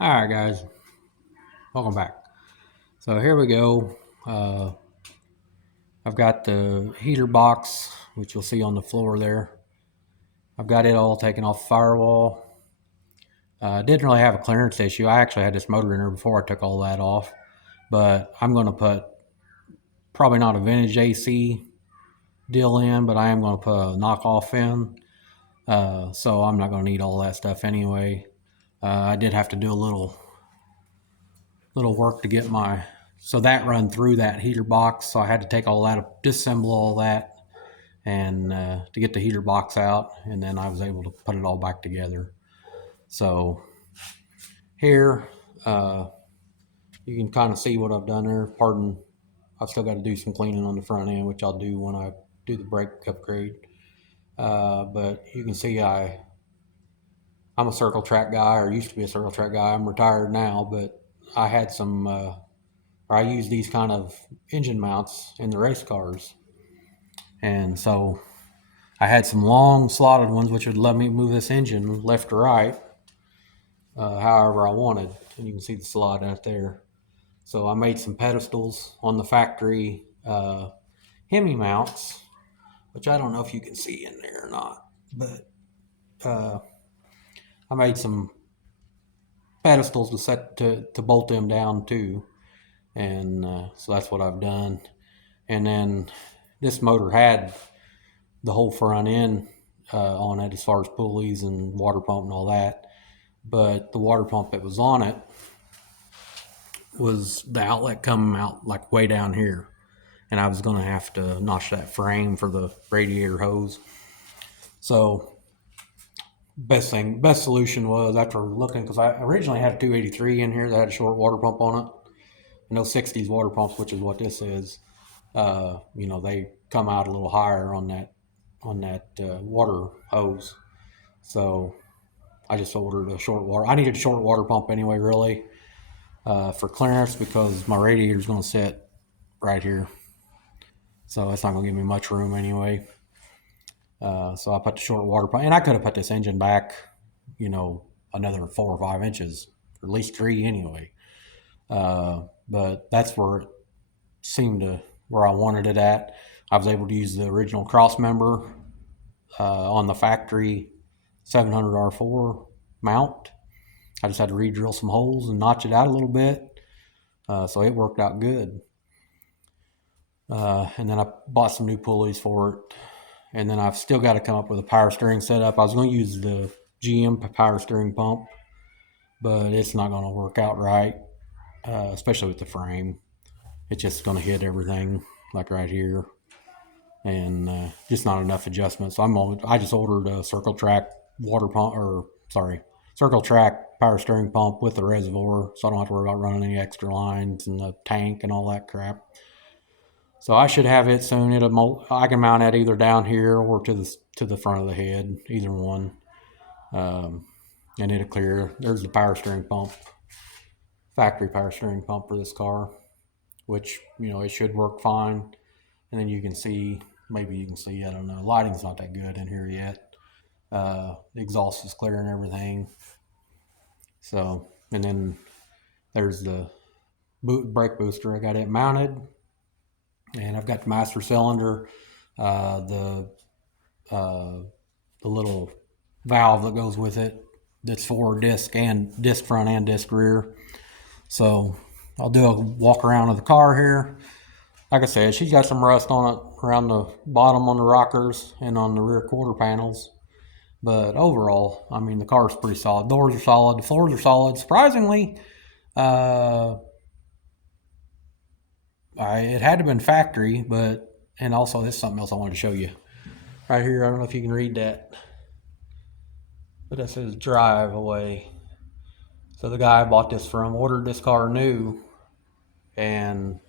All right, guys, welcome back. So here we go. Uh, I've got the heater box, which you'll see on the floor there. I've got it all taken off the firewall. Didn't really have a clearance issue. I actually had this motor in there before I took all that off, but I'm going to put probably not a vintage AC deal in, but I am going to put a knockoff in. So I'm not going to need all that stuff anyway. I did have to do a little work to get my so that run through that heater box. So I had to take all that, disassemble all that, and to get the heater box out, and then I was able to put it all back together. So here, you can kind of see what I've done there. Pardon, I've still got to do some cleaning on the front end, which I'll do when I do the brake upgrade. But you can see I'm a circle track guy, or used to be a circle track guy. I'm retired now, but I had some. I use these kind of engine mounts in the race cars, and so I had some long slotted ones, which would let me move this engine left to right, however I wanted. And you can see the slot out there. So I made some pedestals on the factory Hemi mounts, which I don't know if you can see in there or not, but uh, I made some pedestals to bolt them down too, and so that's what I've done. And then this motor had the whole front end on it as far as pulleys and water pump and all that. But the water pump that was on it was the outlet coming out like way down here. And I was going to have to notch that frame for the radiator hose. So best solution was after looking, because I originally had a 283 in here that had a short water pump on it. And those 60s water pumps, which is what this is, they come out a little higher on that water hose. So I just ordered a short water. I needed a short water pump anyway, really, for clearance because my radiator is going to sit right here. So it's not going to give me much room anyway. So I put the short water pump, and I could have put this engine back, another 4 or 5 inches, or at least 3 anyway. But that's where it seemed to where I wanted it at. I was able to use the original cross member on the factory 700R4 mount. I just had to re-drill some holes and notch it out a little bit. So it worked out good. And then I bought some new pulleys for it. And then I've still got to come up with a power steering setup. I was going to use the GM power steering pump, but it's not going to work out right, especially with the frame. It's just going to hit everything like right here, and just not enough adjustment. So I just ordered a Circle Track water pump, Circle Track power steering pump with the reservoir, so I don't have to worry about running any extra lines and the tank and all that crap. So I should have it soon. I can mount it either down here or to the front of the head, either one, and it'll clear. There's the power steering pump, factory power steering pump for this car, which it should work fine. And then maybe you can see, I don't know, lighting's not that good in here yet. The exhaust is clear and everything. So, and then there's the brake booster. I got it mounted, and I've got the master cylinder, the little valve that goes with it. That's for disc front and disc rear. So I'll do a walk around of the car here. Like I said, she's got some rust on it around the bottom on the rockers and on the rear quarter panels. But overall, I mean, the car's pretty solid. Doors are solid. The floors are solid. Surprisingly, it had to have been factory, and also this is something else I wanted to show you. Right here, I don't know if you can read that, but that says drive away. So the guy I bought this from ordered this car new and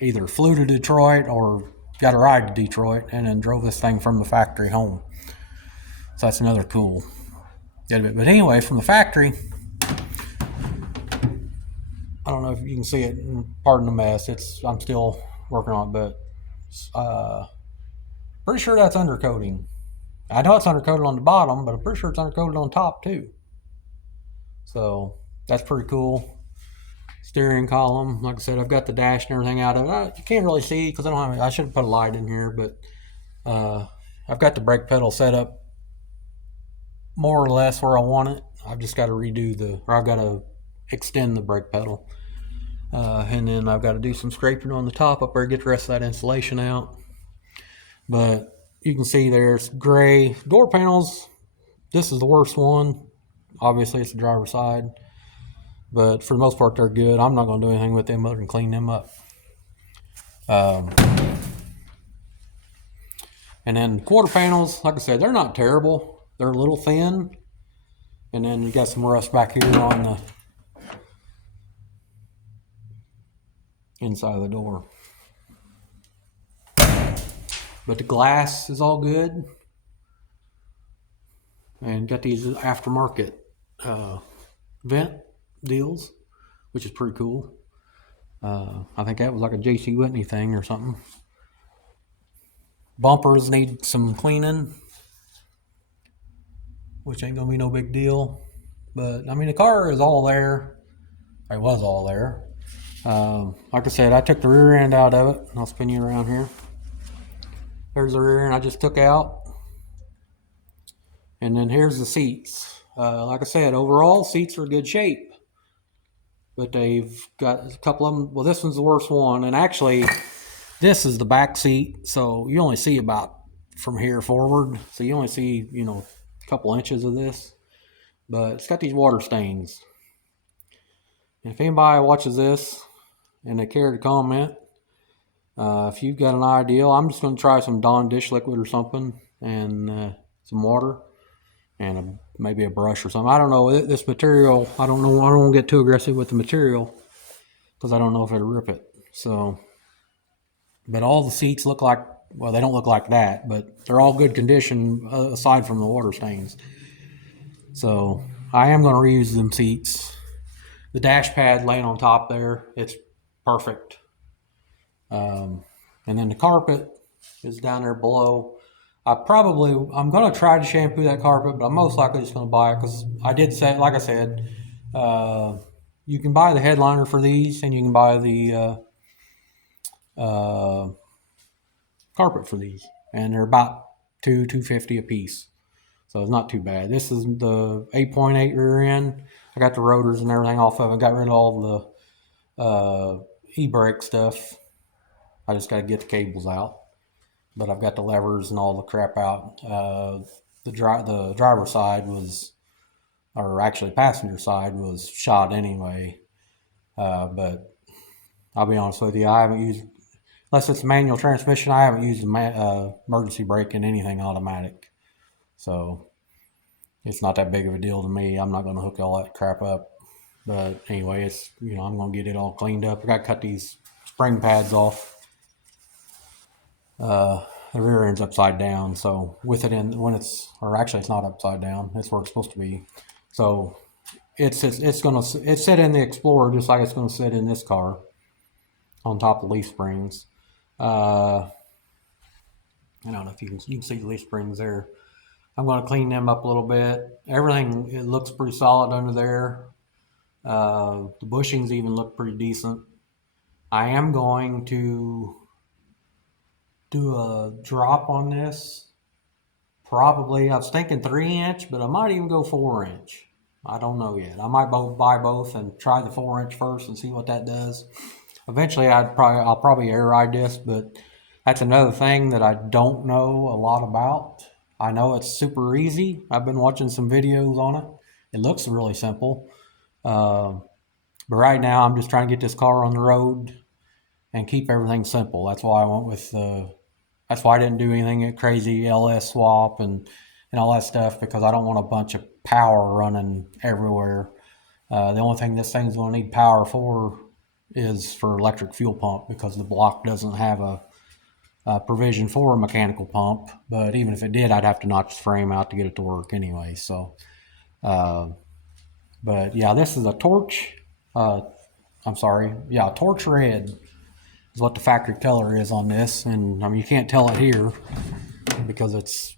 either flew to Detroit or got a ride to Detroit and then drove this thing from the factory home. So that's another cool bit. But anyway, from the factory, I don't know if you can see it. Pardon the mess. I'm still working on it, but pretty sure that's undercoating. I know it's undercoated on the bottom, but I'm pretty sure it's undercoated on top too. So That's pretty cool. Steering column, like I said, I've got the dash and everything out of it. You can't really see because I don't have. I should have put a light in here, but I've got the brake pedal set up more or less where I want it. I've just got to I've got to extend the brake pedal. And then I've got to do some scraping on the top up there, get the rest of that insulation out. But you can see there's gray door panels. This is the worst one. Obviously, it's the driver's side. But for the most part, they're good. I'm not going to do anything with them other than clean them up. And then quarter panels, like I said, they're not terrible. They're a little thin. And then you got some rust back here on the inside of the door. But the glass is all good. And got these aftermarket vent deals, which is pretty cool. I think that was like a JC Whitney thing or something. Bumpers need some cleaning, which ain't gonna be no big deal. But I mean, the car is all there. It was all there. Like I said, I took the rear end out of it. I'll spin you around here. There's the rear end I just took out. And then here's the seats. Like I said, overall, seats are in good shape. But they've got a couple of them. Well, this one's the worst one. And actually, this is the back seat. So you only see about from here forward. So you only see, a couple inches of this. But it's got these water stains. And if anybody watches this and they care to comment, if you've got an idea, I'm just going to try some Dawn dish liquid or something and some water and maybe a brush or something. I don't know. This material, I don't know. I don't want to get too aggressive with the material because I don't know if it'll rip it. So, but all the seats look like, well, they don't look like that, but they're all good condition aside from the water stains. So I am going to reuse them seats. The dash pad laying on top there, it's perfect. And then the carpet is down there below. I'm going to try to shampoo that carpet, but I'm most likely just going to buy it because I did say, like I said, you can buy the headliner for these and you can buy the carpet for these. And they're about $250 a piece. So it's not too bad. This is the 8.8 rear end. I got the rotors and everything off of it. Got rid of all the e-brake stuff. I just got to get the cables out. But I've got the levers and all the crap out. The driver's side was, or actually passenger side was shot anyway. But I'll be honest with you, I haven't used, unless it's a manual transmission, I haven't used emergency brake in anything automatic. So it's not that big of a deal to me. I'm not going to hook all that crap up. But anyway, it's, I'm going to get it all cleaned up. I got to cut these spring pads off. The rear end's upside down, so with it in when it's not upside down. It's where it's supposed to be. So it's sit in the Explorer just like it's gonna sit in this car on top of leaf springs. I don't know if you can see the leaf springs there. I'm going to clean them up a little bit. Everything, it looks pretty solid under there. The bushings even look pretty decent. I am going to do a drop on this. Probably, I was thinking 3-inch, but I might even go 4-inch. I don't know yet. I might buy both and try the 4-inch first and see what that does. Eventually, I'll probably air ride this, but that's another thing that I don't know a lot about. I know it's super easy. I've been watching some videos on it. It looks really simple. But right now, I'm just trying to get this car on the road and keep everything simple. That's why I went with that's why I didn't do anything crazy LS swap and all that stuff, because I don't want a bunch of power running everywhere. The only thing this thing's going to need power for is for electric fuel pump, because the block doesn't have a provision for a mechanical pump. But even if it did, I'd have to notch the frame out to get it to work anyway. So, but yeah, this is a torch. Torch red is what the factory color is on this. And I mean, you can't tell it here because it's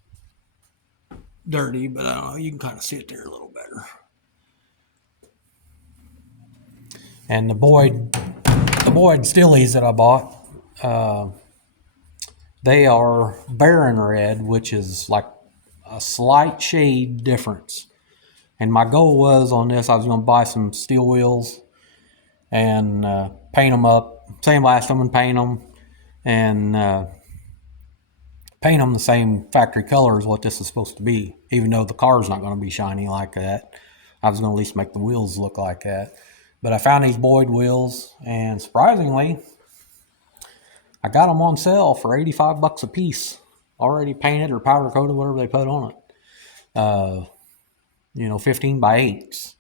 dirty, but I don't know, you can kind of see it there a little better. And the Boyd Steelies that I bought, they are Baron Red, which is like a slight shade difference. And my goal was on this, I was going to buy some steel wheels and paint them up, sandblast them and paint them, and paint them the same factory color as what this is supposed to be, even though the car's not going to be shiny like that. I was going to at least make the wheels look like that. But I found these Boyd wheels, and surprisingly, I got them on sale for $85 a piece, already painted or powder coated, whatever they put on it. 15 by 8s.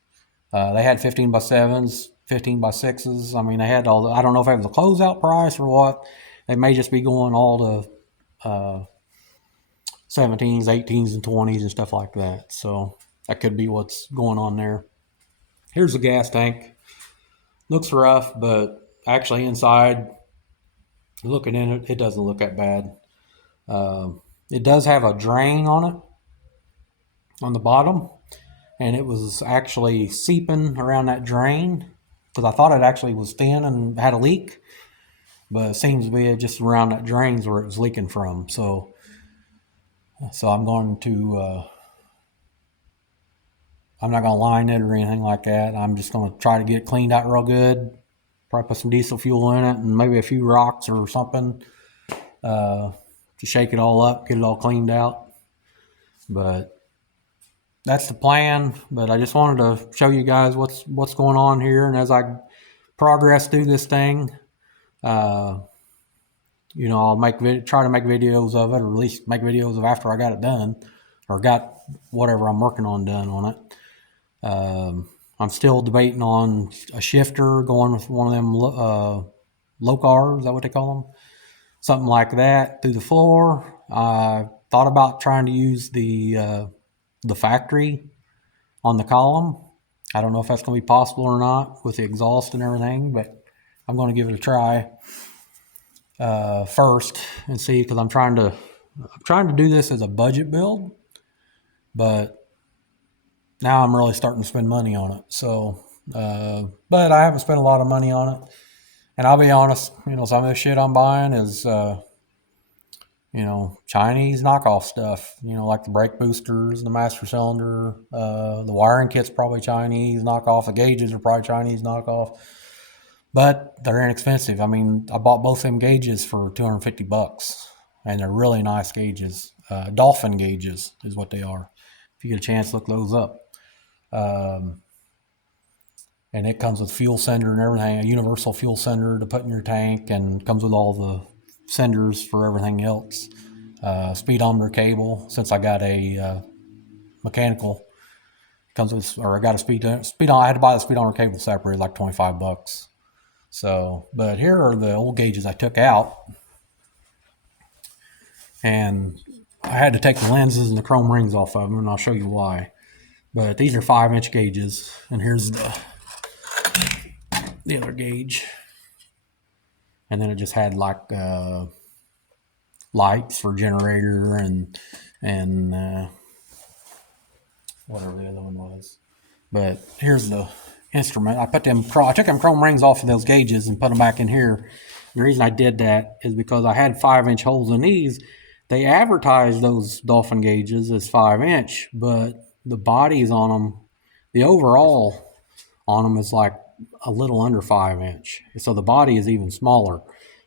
They had 15 by 7s, 15 by 6s. I mean, they had all the, I don't know if it was a closeout price or what. They may just be going all the 17s, 18s, and 20s and stuff like that. So that could be what's going on there. Here's the gas tank. Looks rough, but actually inside, looking in it, it doesn't look that bad. It does have a drain on it, on the bottom, and it was actually seeping around that drain because I thought it actually was thin and had a leak, but it seems to be just around that drains where it was leaking from. So I'm going to, I'm not going to line it or anything like that. I'm just going to try to get it cleaned out real good. Probably put some diesel fuel in it and maybe a few rocks or something to shake it all up, get it all cleaned out. But that's the plan. But I just wanted to show you guys what's going on here. And as I progress through this thing, I'll try to make videos of it, or at least make videos of after I got it done, or got whatever I'm working on done on it. I'm still debating on a shifter, going with one of them Locar, is that what they call them? Something like that through the floor. I thought about trying to use the factory on the column. I don't know if that's going to be possible or not with the exhaust and everything, but I'm going to give it a try first and see, because I'm trying to do this as a budget build, but now I'm really starting to spend money on it. So, but I haven't spent a lot of money on it. And I'll be honest, some of the shit I'm buying is, Chinese knockoff stuff, like the brake boosters, the master cylinder, the wiring kit's probably Chinese knockoff. The gauges are probably Chinese knockoff, but they're inexpensive. I mean, I bought both them gauges for $250 and they're really nice gauges. Dolphin gauges is what they are. If you get a chance, look those up. And it comes with fuel sender and everything, a universal fuel sender to put in your tank, and comes with all the senders for everything else. Speedometer cable, since I got a mechanical, comes with, or I got a I had to buy the speedometer cable separate, like $25. So, but here are the old gauges I took out, and I had to take the lenses and the chrome rings off of them, and I'll show you why. But these are 5-inch gauges, and here's the other gauge. And then it just had like lights for generator and whatever the other one was. But here's the instrument. I took them chrome rings off of those gauges and put them back in here. The reason I did that is because I had 5-inch holes in these. They advertised those Dolphin gauges as 5-inch, but the bodies on them, the overall on them is like a little under 5-inch. So the body is even smaller.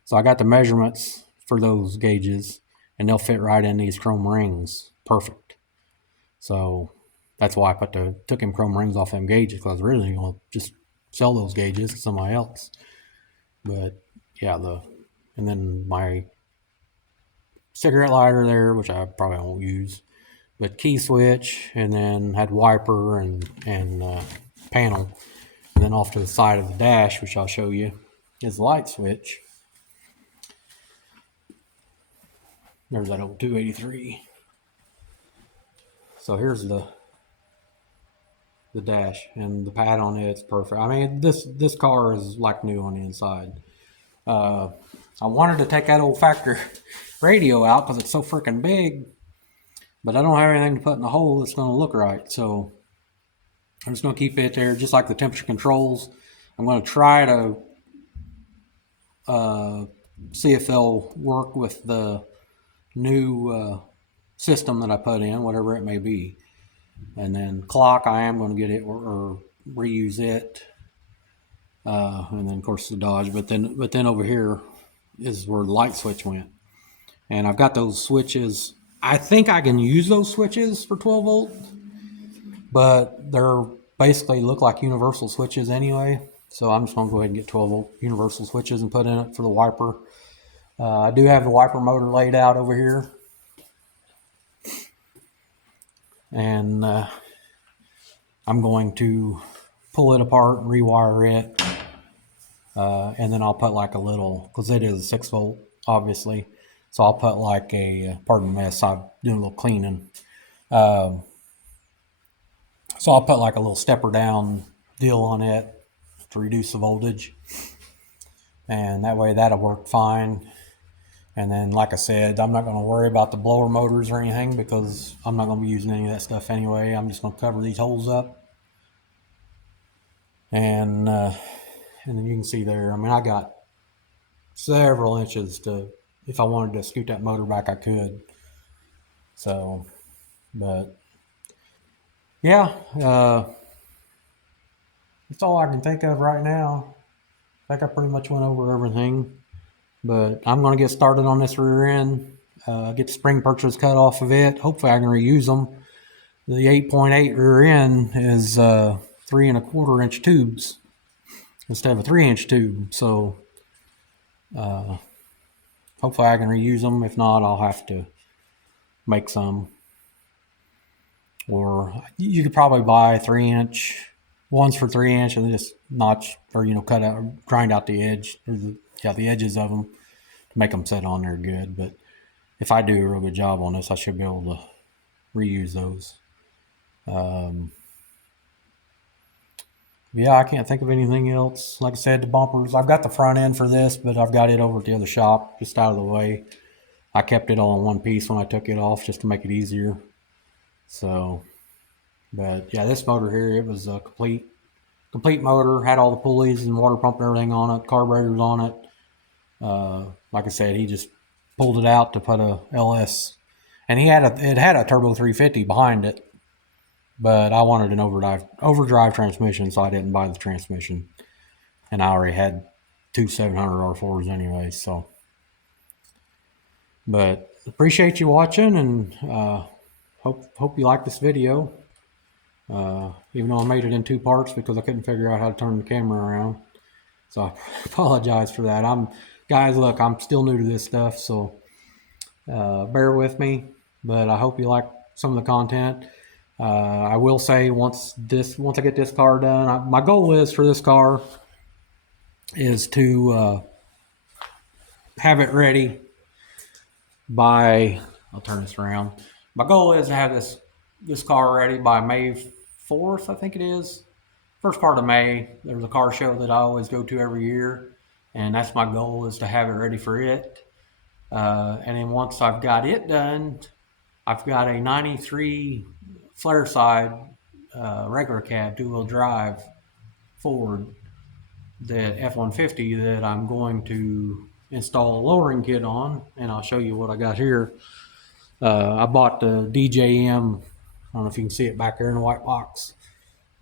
So I got the measurements for those gauges, and they'll fit right in these chrome rings. Perfect. So that's why I took them chrome rings off them gauges, because I was really going to just sell those gauges to somebody else. But yeah, and then my cigarette lighter there, which I probably won't use, but key switch, and then had wiper and panel. And then off to the side of the dash, which I'll show you, is the light switch. There's that old 283. So here's the dash, and the pad on it's perfect. I mean, this car is like new on the inside. I wanted to take that old factory radio out because it's so freaking big, but I don't have anything to put in the hole that's going to look right. So I'm just going to keep it there, just like the temperature controls. I'm going to try to see if they'll work with the new system that I put in, whatever it may be. And then clock, I am going to get it or reuse it. And then of course the Dodge, but then over here is where the light switch went. And I've got those switches. I think I can use those switches for 12 volt, but they're basically look like universal switches anyway. So I'm just going to go ahead and get 12 volt universal switches and put in it for the wiper. I do have the wiper motor laid out over here. And I'm going to pull it apart and rewire it. And then I'll put like a little, because it is 6 volt, obviously. So I'll put like pardon the mess, I'm doing a little cleaning. So I'll put like a little stepper down deal on it to reduce the voltage. And that way that'll work fine. And then, like I said, I'm not going to worry about the blower motors or anything because I'm not going to be using any of that stuff anyway. I'm just going to cover these holes up. And then you can see there, I mean, I got several inches to, if I wanted to scoot that motor back, I could. So, but yeah, that's all I can think of right now. I think I pretty much went over everything. But I'm going to get started on this rear end, get the spring perches cut off of it. Hopefully I can reuse them. The 8.8 rear end is 3 1/4 inch tubes instead of a 3-inch tube. So hopefully I can reuse them. If not, I'll have to make some. Or you could probably buy 3-inch ones for 3-inch and then just notch or cut out, grind out the edge or the edges of them to make them set on there good. But if I do a real good job on this, I should be able to reuse those. Yeah, I can't think of anything else. Like I said, the bumpers, I've got the front end for this, but I've got it over at the other shop just out of the way. I kept it all in one piece when I took it off just to make it easier. So, but yeah, this motor here, it was a complete motor, had all the pulleys and water pump and everything on it, carburetors on it. Like I said, he just pulled it out to put a LS, and it had a turbo 350 behind it, but I wanted an overdrive transmission, so I didn't buy the transmission, and I already had 2 700 R4s anyway. So, but appreciate you watching, and hope you like this video. Even though I made it in 2 parts because I couldn't figure out how to turn the camera around. So I apologize for that. Guys, look, I'm still new to this stuff, so bear with me. But I hope you like some of the content. I will say once I get this car done, my goal is for this car is to have it ready by, I'll turn this around. My goal is to have this car ready by May 4th, I think it is. First part of May, there's a car show that I always go to every year, and that's my goal, is to have it ready for it. And then once I've got it done, I've got a 93 flare side regular cab 2-wheel drive Ford, that F-150 that I'm going to install a lowering kit on, and I'll show you what I got here. I bought the DJM, I don't know if you can see it back there in the white box,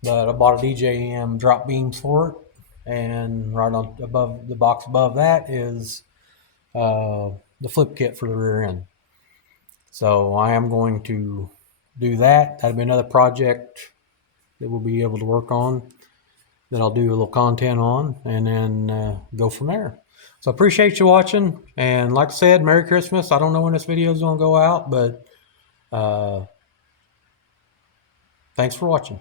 but I bought a DJM drop beams for it, and right on above the box above that is the flip kit for the rear end. So I am going to do that. That'll be another project that we'll be able to work on, that I'll do a little content on, and then go from there. So I appreciate you watching, and like I said, Merry Christmas. I don't know when this video is going to go out, but thanks for watching.